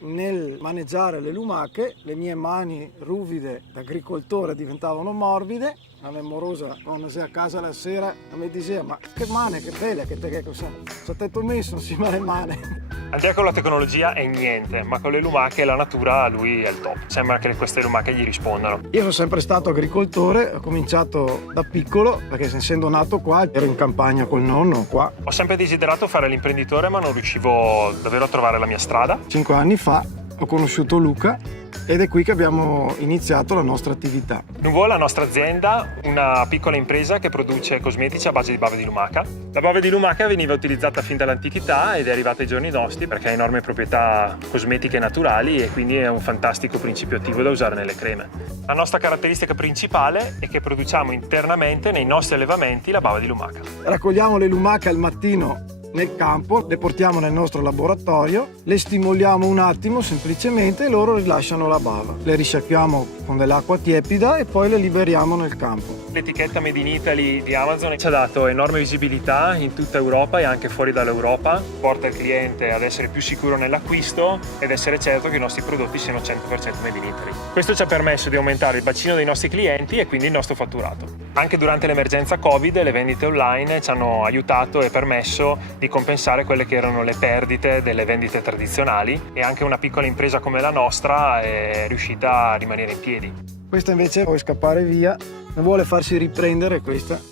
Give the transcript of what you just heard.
nel maneggiare le lumache le mie mani ruvide da agricoltore diventavano morbide. La mia morosa, quando sei a casa la sera, mi diceva: ma che mani, che belle, che cos'è? Ci ho detto messo insieme alle mani. Andrea con la tecnologia è niente, ma con le lumache la natura lui è il top. Sembra che queste lumache gli rispondano. Io sono sempre stato agricoltore, ho cominciato da piccolo, perché essendo nato qua, ero in campagna col nonno qua. Ho sempre desiderato fare l'imprenditore, ma non riuscivo davvero a trovare la mia strada. 5 anni fa ho conosciuto Luca ed è qui che abbiamo iniziato la nostra attività. Nuvo è la nostra azienda, una piccola impresa che produce cosmetici a base di bave di lumaca. La bave di lumaca veniva utilizzata fin dall'antichità ed è arrivata ai giorni nostri perché ha enormi proprietà cosmetiche naturali e quindi è un fantastico principio attivo da usare nelle creme. La nostra caratteristica principale è che produciamo internamente nei nostri allevamenti la bave di lumaca. Raccogliamo le lumache al mattino nel campo, le portiamo nel nostro laboratorio, le stimoliamo un attimo semplicemente e loro rilasciano la bava. Le risciacquiamo con dell'acqua tiepida e poi le liberiamo nel campo. L'etichetta Made in Italy di Amazon ci ha dato enorme visibilità in tutta Europa e anche fuori dall'Europa. Porta il cliente ad essere più sicuro nell'acquisto ed essere certo che i nostri prodotti siano 100% Made in Italy. Questo ci ha permesso di aumentare il bacino dei nostri clienti e quindi il nostro fatturato. Anche durante l'emergenza Covid le vendite online ci hanno aiutato e permesso di compensare quelle che erano le perdite delle vendite tradizionali e anche una piccola impresa come la nostra è riuscita a rimanere in piedi. Questa invece vuole scappare via, non vuole farsi riprendere questa.